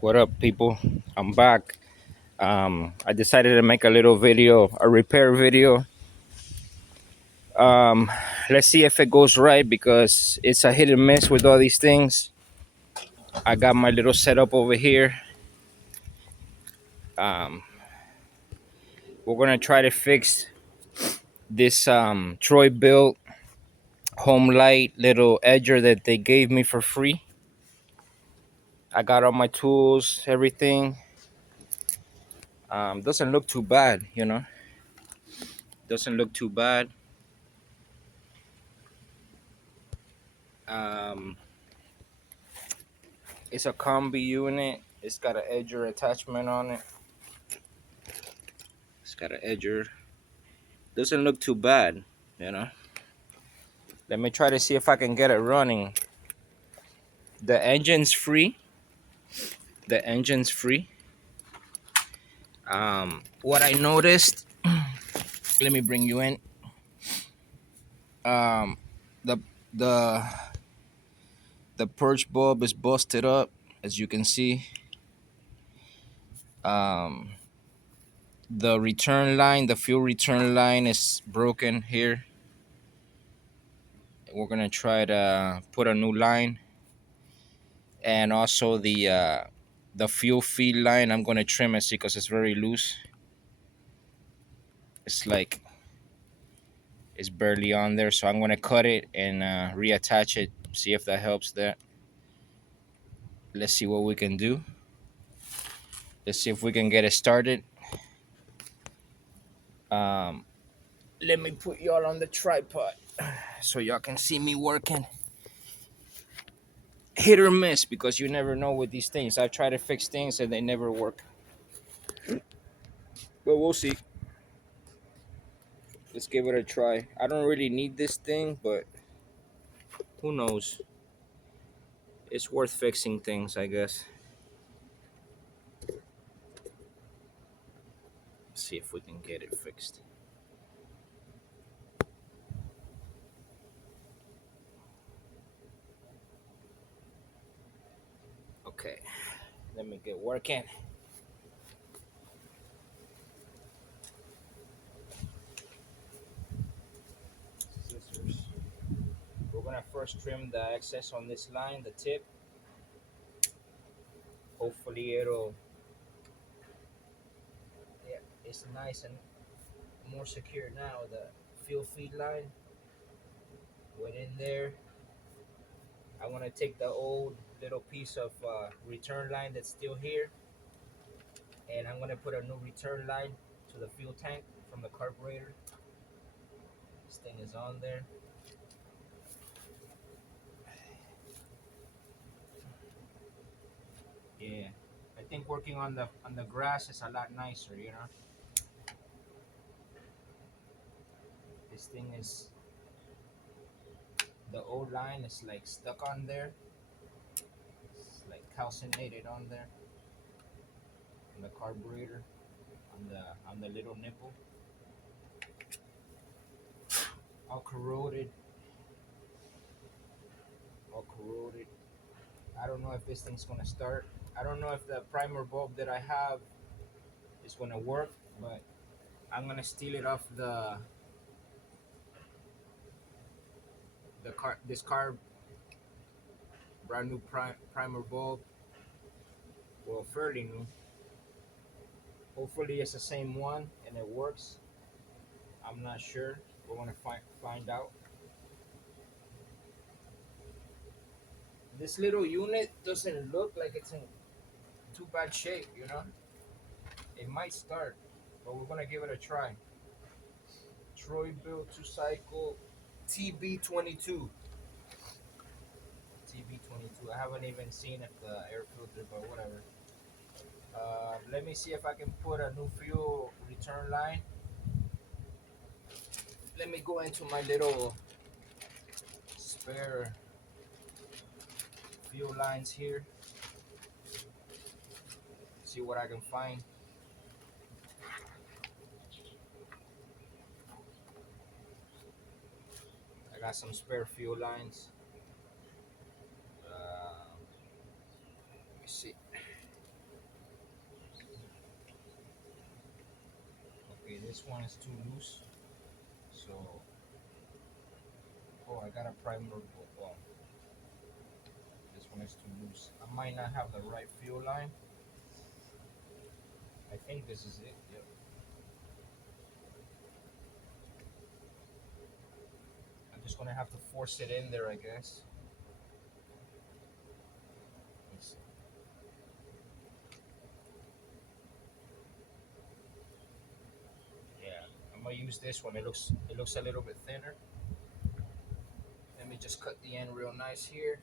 What up, people? I'm back. I decided to make a little video, a repair video. Um, let's see if it goes right because it's a hit and miss with all these things. I got my little setup over here. Um, we're gonna try to fix this Troy Bilt home light little edger that they gave me for free. I got all my tools, everything. Doesn't look too bad, you know. Doesn't look too bad. Um, It's a combi unit. It's got an edger attachment on it. It's got an edger. Doesn't look too bad, you know. Let me try to see if I can get it running. The engine's free. The engine's free. What I noticed, let me bring you in. Um, the the the purge bulb is busted up, as you can see. Um, the return line, the fuel return line is broken here. We're gonna try to put a new line, and also the fuel feed line. I'm gonna trim it, see, because it's very loose. It's like it's barely on there, so I'm gonna cut it and reattach it, see if that helps. That, let's see what we can do. Let's see if we can get it started. um Let me put y'all on the tripod so y'all can see me working. Hit or miss, because you never know with these things. I've tried to fix things and they never work, but we'll see. Let's give it a try. I don't really need this thing, but who knows? It's worth fixing things, I guess. See if we can get it fixed. Okay, let me get working. Scissors. We're gonna first trim the excess on this line, the tip. Hopefully it'll, yeah, it's nice and more secure now. The fuel feed line went in there. I want to take the old little piece of return line that's still here, and I'm gonna put a new return line to the fuel tank from the carburetor. This thing is on there. Yeah, I think working on the grass is a lot nicer, you know. This thing is, the old line is like stuck on there. It's like calcinated on there, on the carburetor, on the little nipple, all corroded, all corroded. I don't know if this thing's gonna start. I don't know if the primer bulb that I have is gonna work, but I'm gonna steal it off this car, brand new primer bulb. Well, fairly new. Hopefully it's the same one and it works. I'm not sure. We're gonna find out. This little unit doesn't look like it's in too bad shape, you know. It might start, but we're gonna give it a try. Troy Bilt 2-cycle TB22. TB22. I haven't even seen if the air filter, but whatever. Let me see if I can put a new fuel return line. Let me go into my little spare fuel lines here. See what I can find. I got some spare fuel lines. Let me see. This one is too loose. So, oh, I got a primer. Well, this one is too loose. I might not have the right fuel line. I think this is it. Yep. I'm just gonna have to force it in there, I guess. Let's see. Yeah, I'm gonna use this one. It looks a little bit thinner. Let me just cut the end real nice here.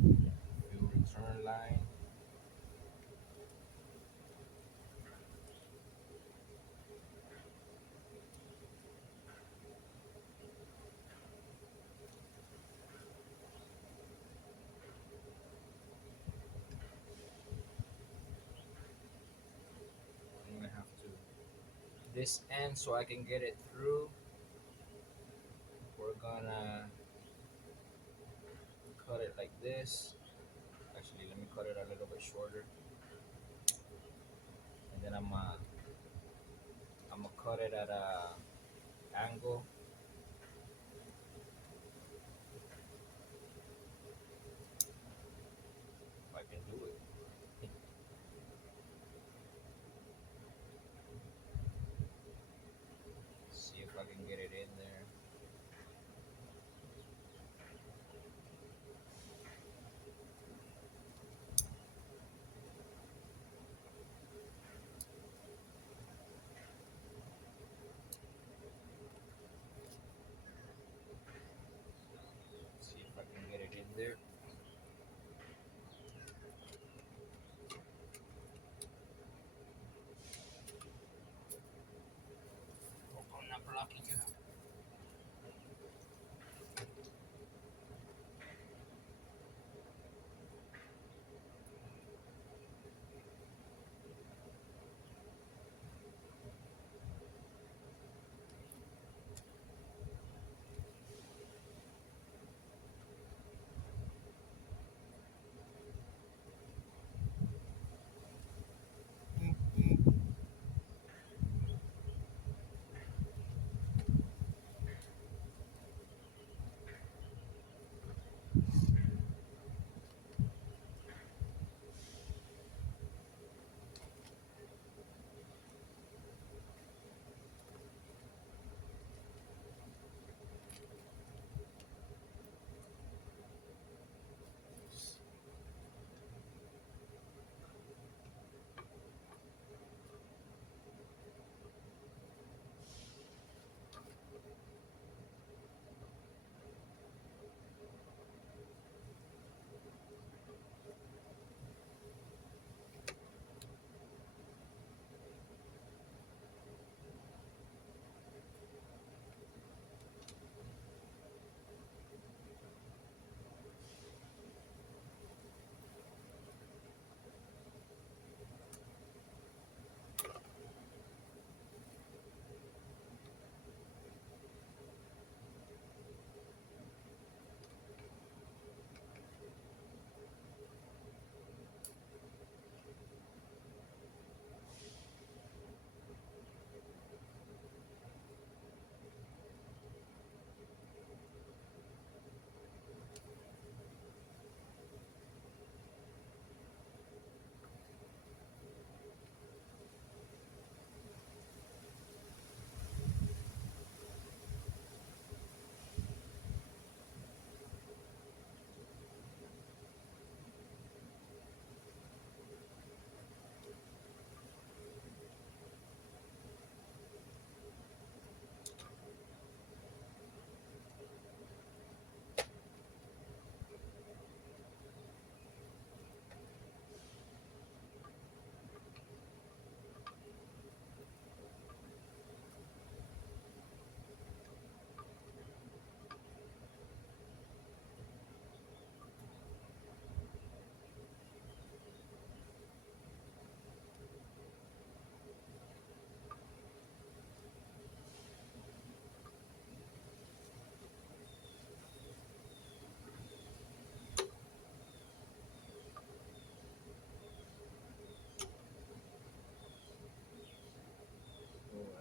Fuel return line. I'm gonna have to this end so I can get it through. We're gonna cut it like this. Actually, let me cut it a little bit shorter, and then I'm gonna cut it at a angle. If I can do it. See if I can get it in there. See if I can get it in there. Oh, I'm not blocking you.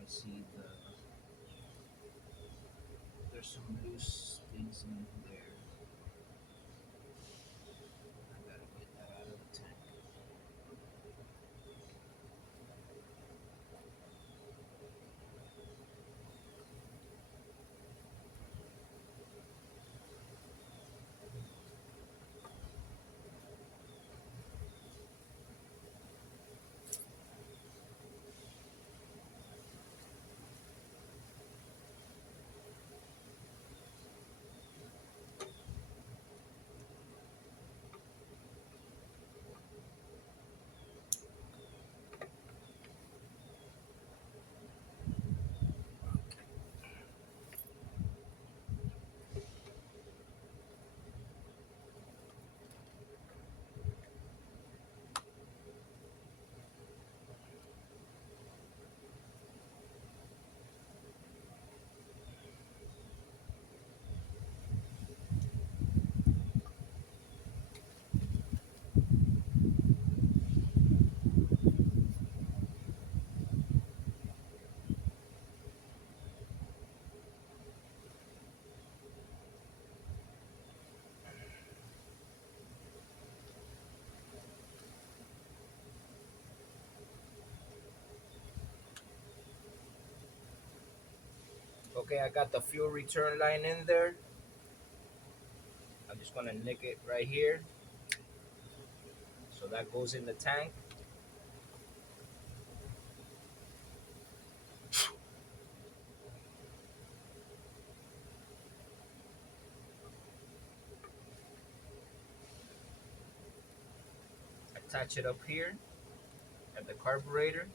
see there's some loose things in there. I gotta get that out of the tank. Okay, I got the fuel return line in there. I'm just gonna nick it right here. So that goes in the tank. Attach it up here at the carburetor.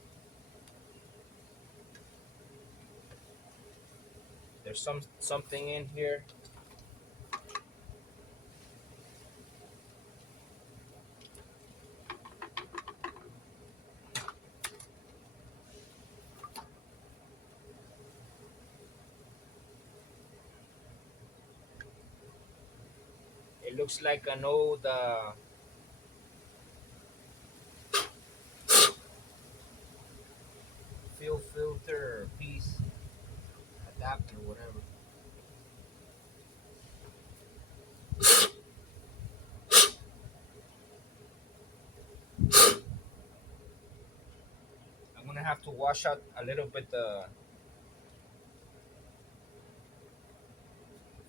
There's something in here. It looks like an old fuel filter piece, adapter, whatever. I'm gonna have to wash out a little bit the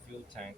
fuel tank.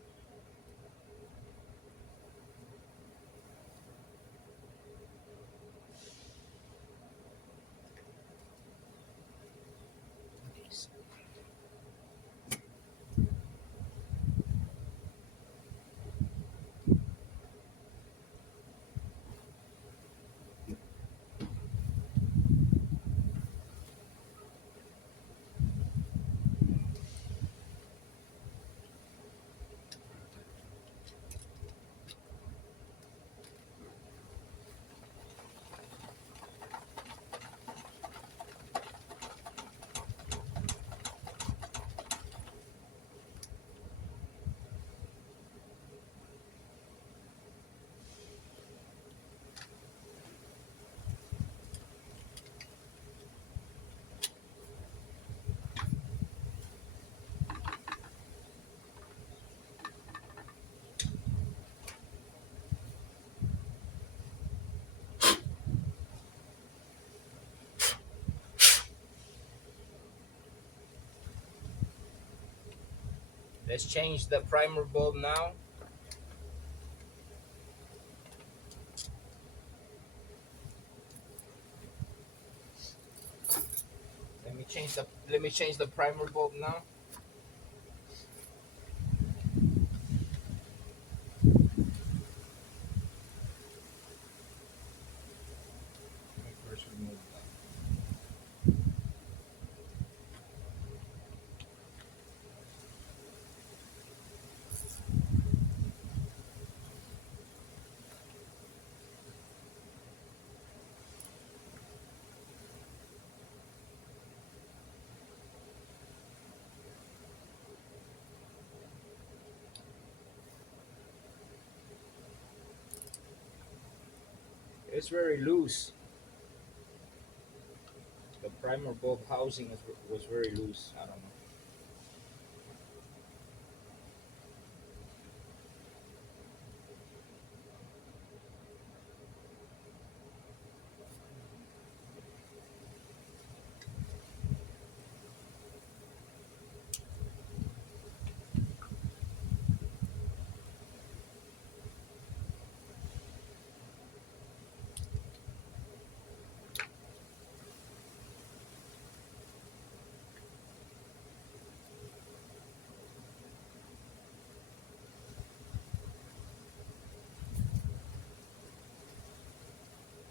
Let's change the primer bulb now. Let me change the primer bulb now. Let me first remove that. It's very loose. primer bulb housing was very loose. I don't know.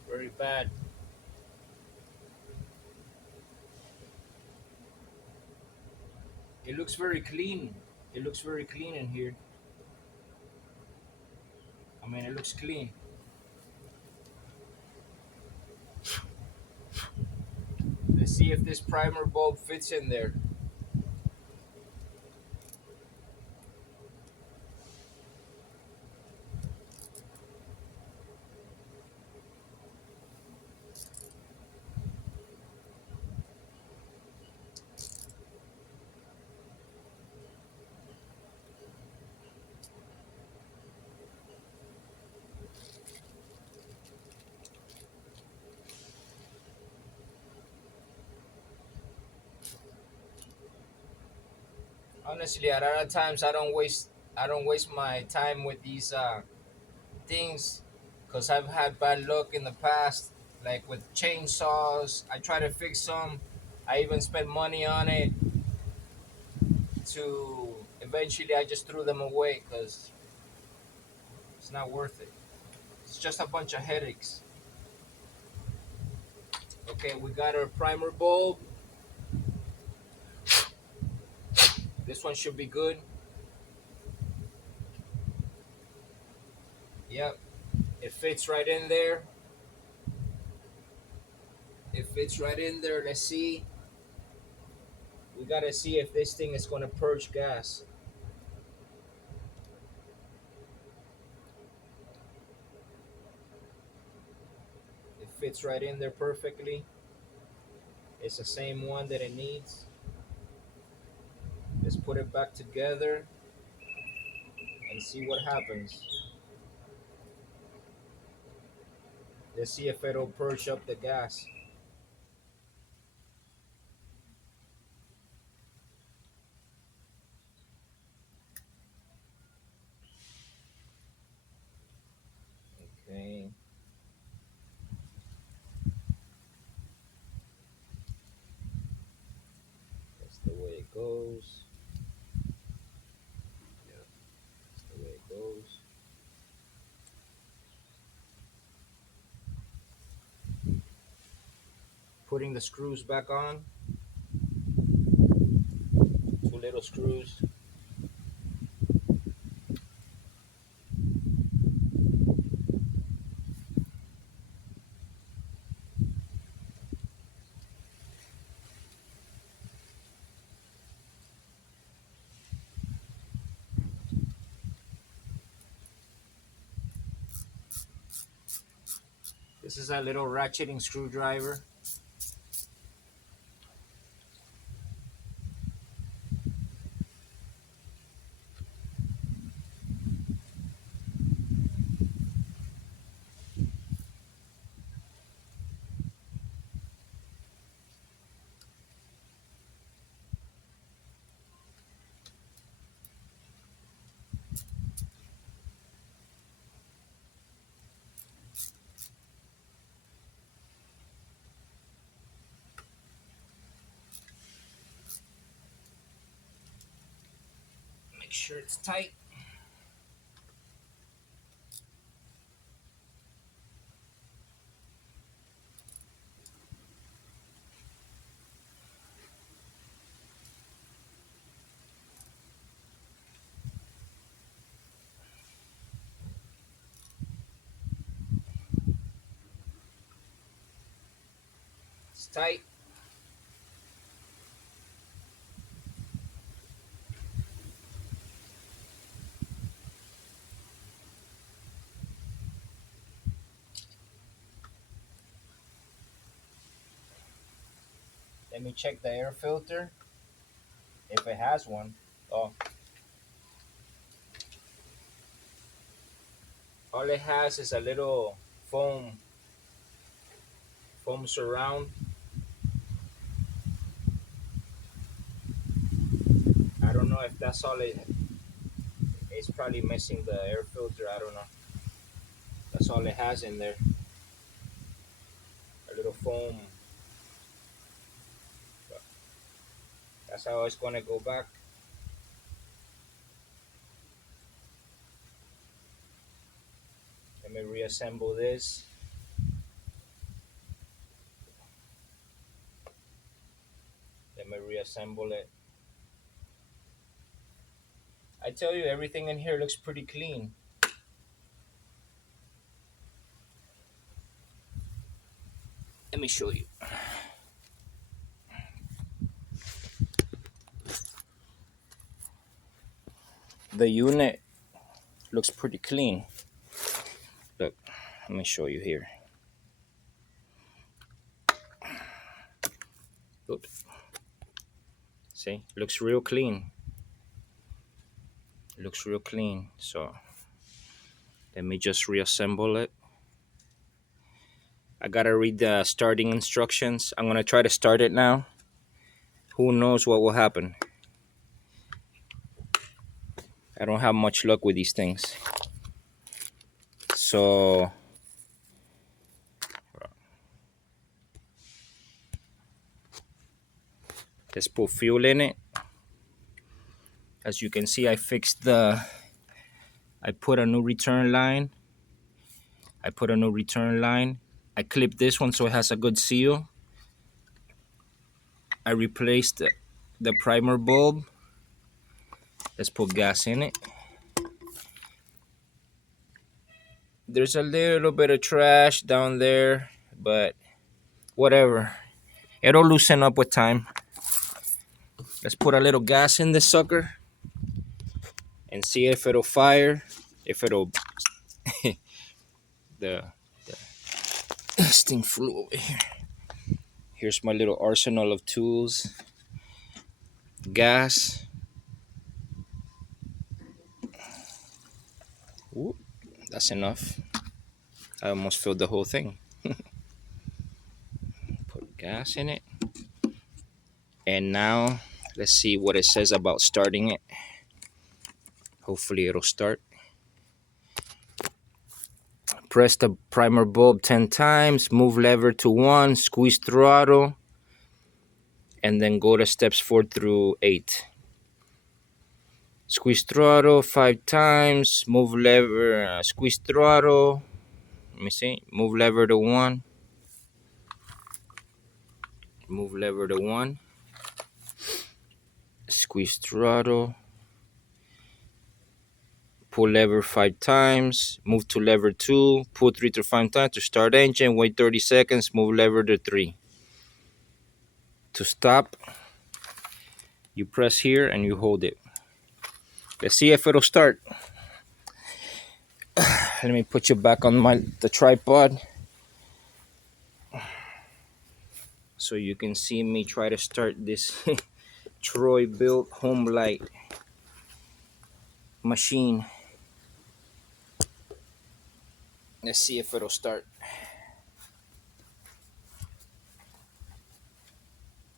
Very bad. It looks very clean. It looks very clean in here. I mean, it looks clean. Let's see if this primer bulb fits in there. Honestly, a lot of times I don't waste my time with these things because I've had bad luck in the past, like with chainsaws. I try to fix them. I even spent money on it to eventually I just threw them away because it's not worth it. It's just a bunch of headaches. Okay, we got our primer bulb. This one should be good. Yep, it fits right in there. It fits right in there. Let's see. We gotta see if this thing is gonna purge gas. It fits right in there perfectly. It's the same one that it needs. Let's put it back together and see what happens. Let's see if it'll purge up the gas. Okay. That's the way it goes. Yeah, that's the way it goes. Putting the screws back on. Two little screws. This is a little ratcheting screwdriver. Make sure it's tight. It's tight. Let me check the air filter if it has one. Oh, all it has is a little foam surround. I don't know if that's all it. It's probably missing the air filter. I don't know. That's all it has in there. A little foam. That's how it's gonna go back. Let me reassemble this. Let me reassemble it. I tell you, everything in here looks pretty clean. Let me show you. The unit looks pretty clean. Look, let me show you here. Look. See, looks real clean. Looks real clean. So let me just reassemble it. I gotta read the starting instructions. I'm gonna try to start it now. Who knows what will happen? I don't have much luck with these things. So let's put fuel in it. As you can see, I put a new return line. I clipped this one so it has a good seal. I replaced the primer bulb. Let's put gas in it. There's a little bit of trash down there, but whatever. It'll loosen up with time. Let's put a little gas in this sucker and see if it'll fire. If it'll the this thing flew over here. Here's my little arsenal of tools. Gas. Ooh, that's enough. I almost filled the whole thing. Put gas in it. And now let's see what it says about starting it. Hopefully it'll start. Press the primer bulb 10 times, move lever to 1, squeeze throttle, and then go to steps 4 through 8. Squeeze throttle 5 times, move lever, squeeze throttle. Let me see. Move lever to 1. Move lever to 1. Squeeze throttle. Pull lever 5 times. Move to lever 2. Pull 3 to 5 times to start engine. Wait 30 seconds. Move lever to 3. To stop, you press here and you hold it. Let's see if it'll start. Let me put you back on the tripod so you can see me try to start this Troy Bilt home light machine. Let's see if it'll start.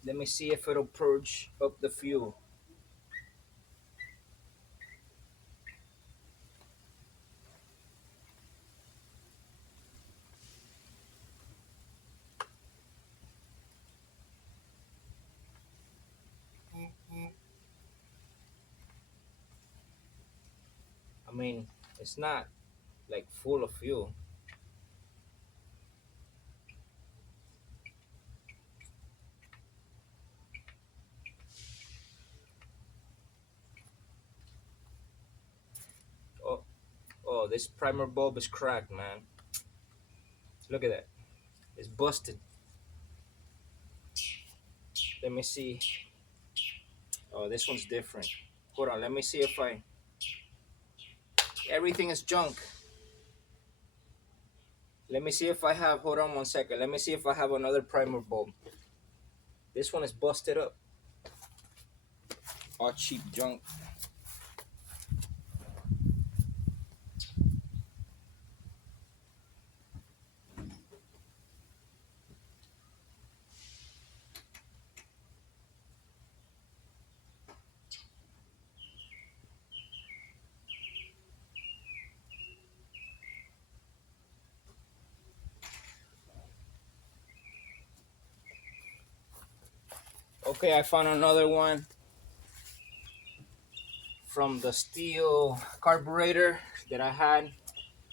Let me see if it'll purge up the fuel. I mean, it's not like full of fuel. Oh, this primer bulb is cracked, man. Look at that. It's busted. Let me see. Oh, this one's different. Hold on, let me see if everything is junk. Let me see if I have, hold on one second. Let me see if I have another primer bulb. This one is busted up. All cheap junk. Okay, I found another one from the steel carburetor that I had.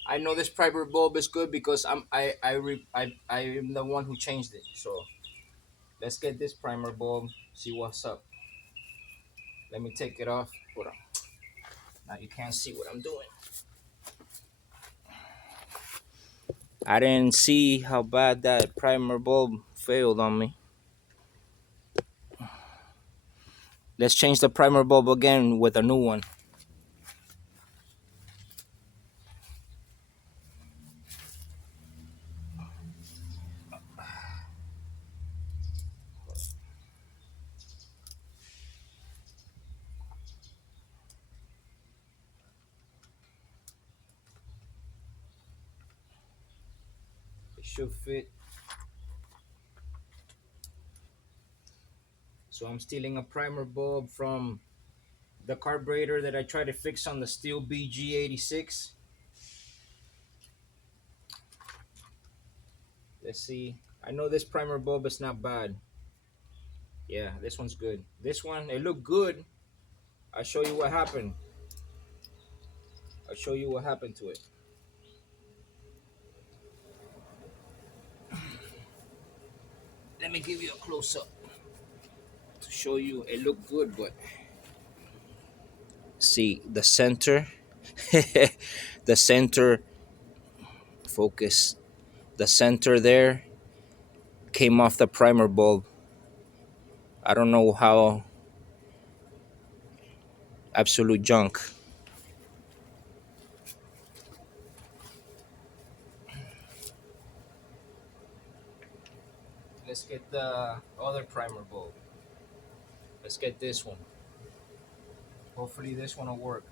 I know this primer bulb is good because I am the one who changed it. So let's get this primer bulb. See what's up. Let me take it off. Hold on. Now you can't see what I'm doing. I didn't see how bad that primer bulb failed on me. Let's change the primer bulb again with a new one. It should fit. So I'm stealing a primer bulb from the carburetor that I tried to fix on the steel BG86. Let's see. I know this primer bulb is not bad. Yeah, this one's good. This one, it looked good. I'll show you what happened. I'll show you what happened to it. Let me give you a close up to show you it looked good, but see the center, the center focus, the center there came off the primer bulb. I don't know how. Absolute junk. Let's get the other primer bulb. Let's get this one. Hopefully this one will work.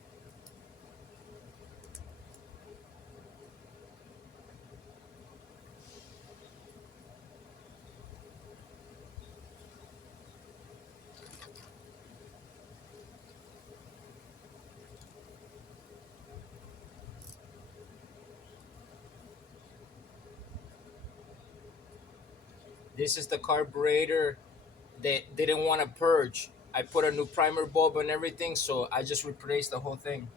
This is the carburetor that didn't want to purge. I put a new primer bulb and everything, so I just replaced the whole thing.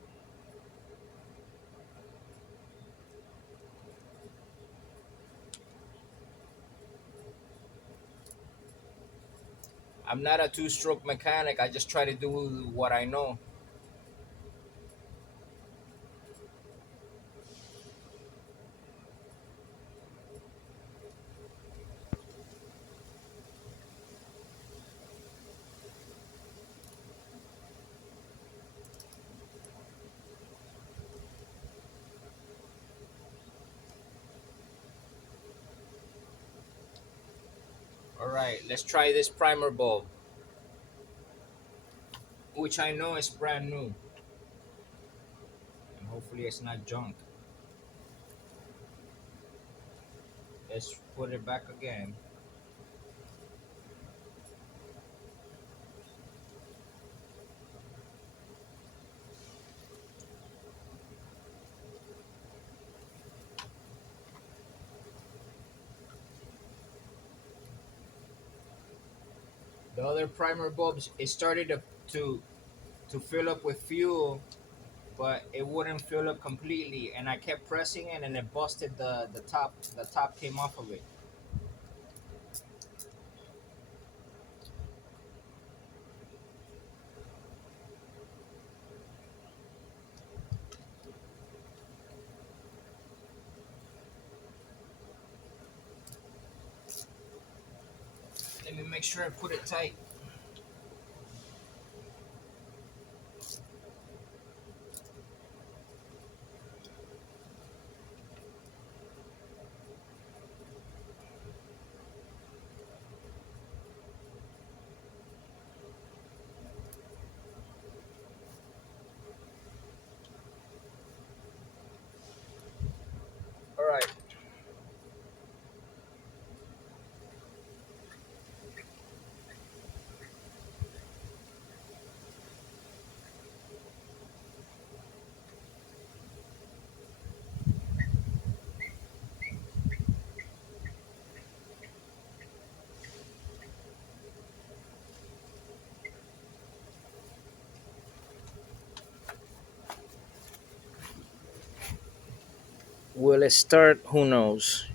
I'm not a two-stroke mechanic. I just try to do what I know. All right, let's try this primer bulb, which I know is brand new, and hopefully it's not junk. Let's put it back again. The other primer bulbs, it started to fill up with fuel, but it wouldn't fill up completely, and I kept pressing it, and it busted the top. The top came off of it. Let me make sure I put it tight. Will it start? Who knows?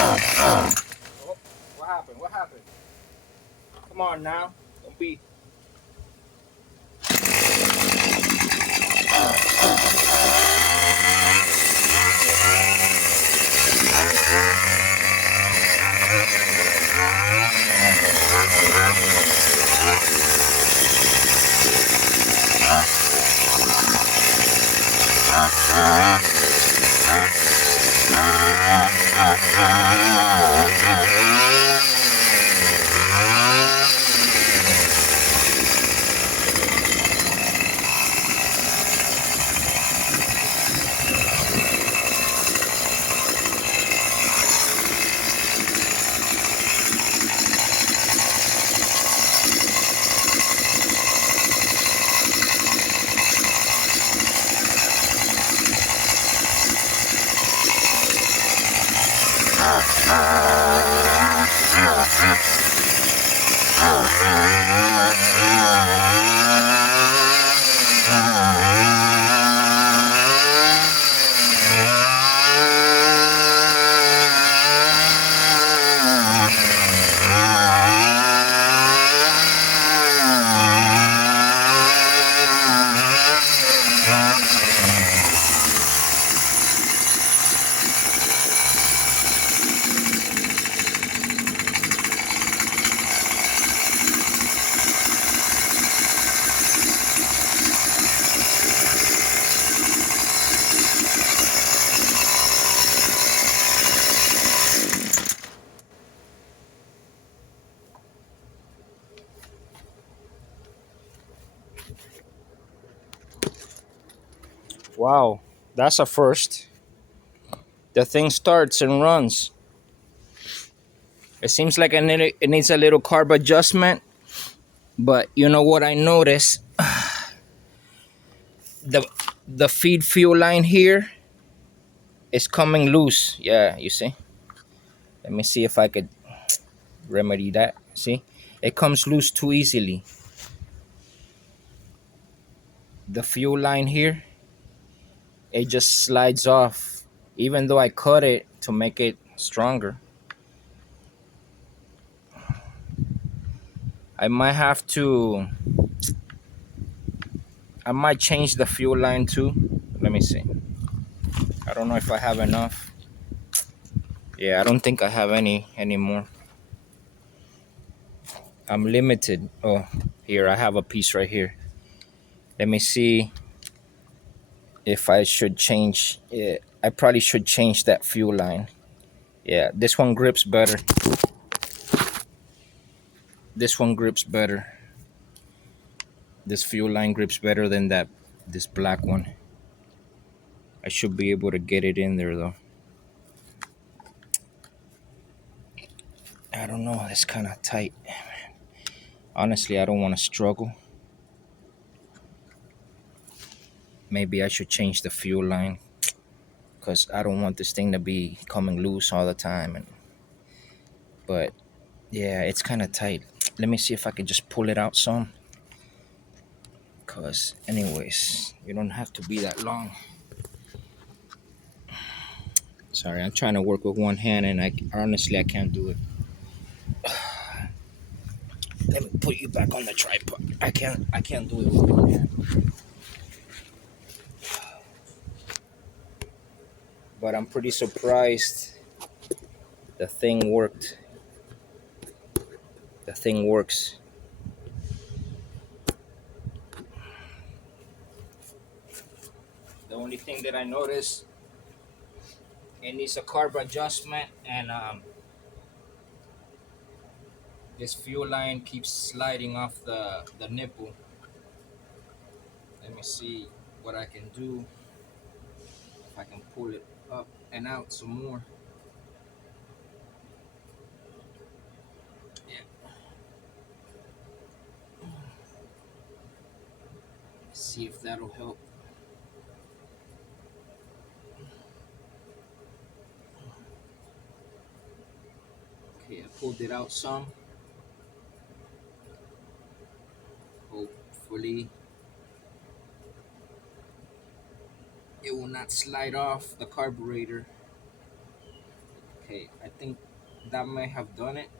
Oh, what happened? What happened? Come on now. Don't be. Wow, that's a first. The thing starts and runs. It seems like it needs a little carb adjustment, but you know what I noticed? The the feed fuel line here is coming loose. Yeah, you see? Let me see if I could remedy that. See? It comes loose too easily. The fuel line here, it just slides off. Even though I cut it to make it stronger. I might have to I might change the fuel line too. Let me see. I don't know if I have enough. Yeah, I don't think I have any anymore. I'm limited. Oh, here I have a piece right here. Let me see if I should change it. I probably should change that fuel line. Yeah, this one grips better. This one grips better. This fuel line grips better than this black one. I should be able to get it in there though. I don't know, it's kind of tight. Honestly, I don't want to struggle. Maybe I should change the fuel line because I don't want this thing to be coming loose all the time. But yeah, it's kind of tight. Let me see if I can just pull it out some. Cause anyways, you don't have to be that long. Sorry, I'm trying to work with one hand and I honestly I can't do it. Let me put you back on the tripod. I can't do it with one hand. But I'm pretty surprised the thing worked. The thing works. The only thing that I noticed, it needs a carb adjustment, and this fuel line keeps sliding off the nipple. Let me see what I can do. If I can pull it up and out some more. Yeah. See if that'll help. Okay, I pulled it out some. Hopefully it will not slide off the carburetor. Okay, I think that might have done it.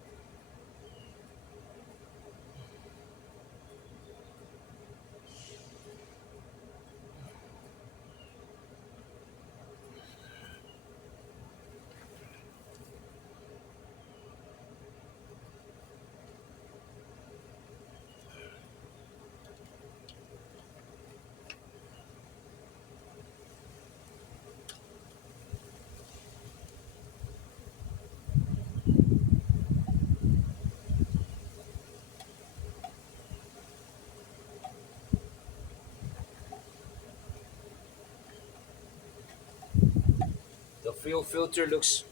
The fuel filter looks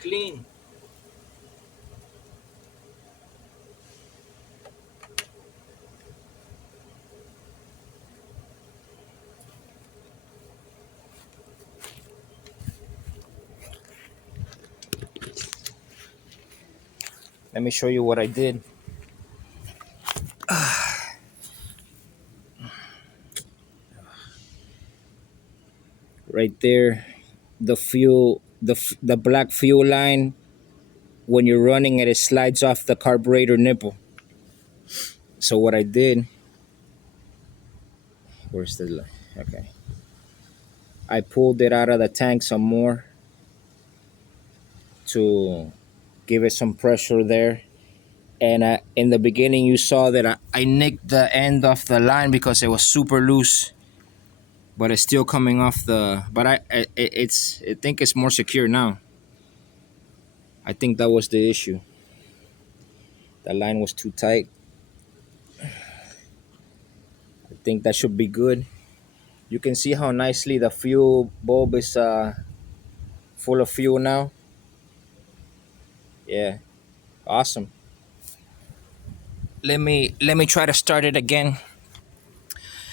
clean. Let me show you what I did. Right there, the black fuel line, when you're running it slides off the carburetor nipple. So what I did, where's the okay, I pulled it out of the tank some more to give it some pressure there. And in the beginning you saw that I nicked the end of the line because it was super loose, but it's still coming off the, but I think it's more secure now. I think that was the issue. The line was too tight. I think that should be good. You can see how nicely the fuel bulb is full of fuel now. Yeah, awesome. Let me try to start it again.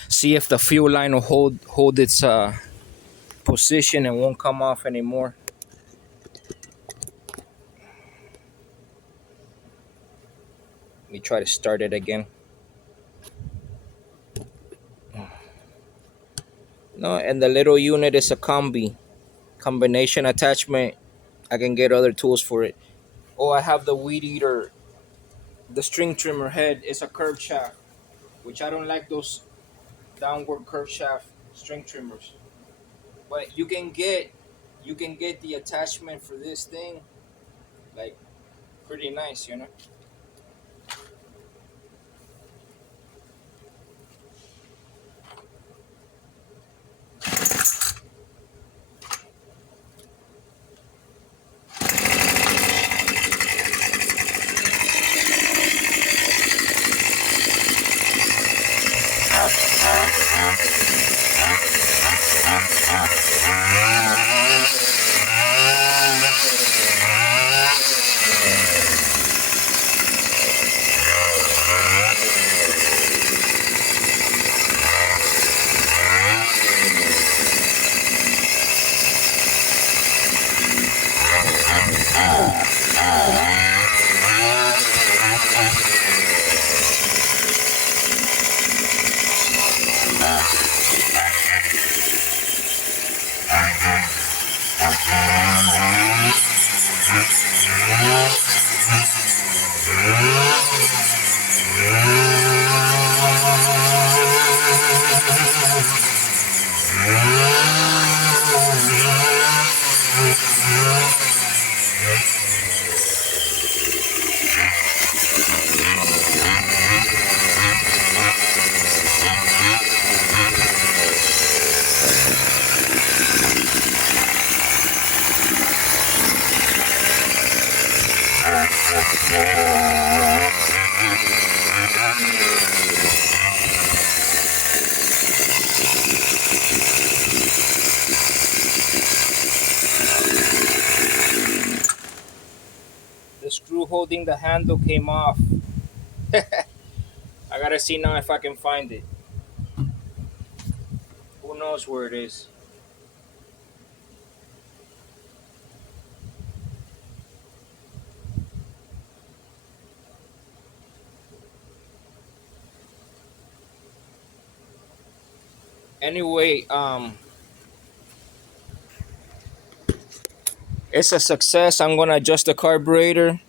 See if the fuel line will hold its position and won't come off anymore. Let me try to start it again. No, and the little unit is a combination attachment. I can get other tools for it. Oh, I have the weed eater. The string trimmer head is a curved shaft, which I don't like those downward curved shaft string trimmers. But you can get the attachment for this thing, like pretty nice, you know. The screw holding the handle came off. I gotta see now if I can find it. Who knows where it is? Anyway, it's a success. I'm gonna adjust the carburetor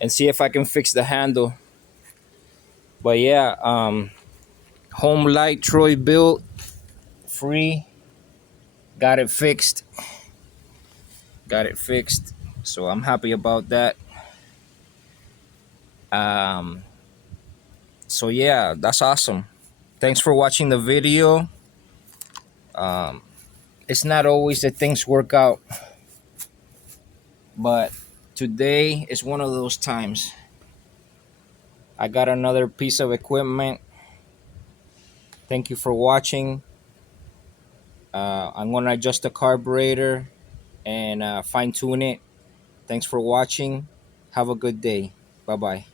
and see if I can fix the handle. But yeah, home light Troy Bilt free. Got it fixed. Got it fixed. So I'm happy about that. Um, so yeah, that's awesome. Thanks for watching the video. Um, it's not always that things work out, but today is one of those times. I got another piece of equipment. Thank you for watching. I'm gonna adjust the carburetor and fine tune it. Thanks for watching. Have a good day. Bye bye.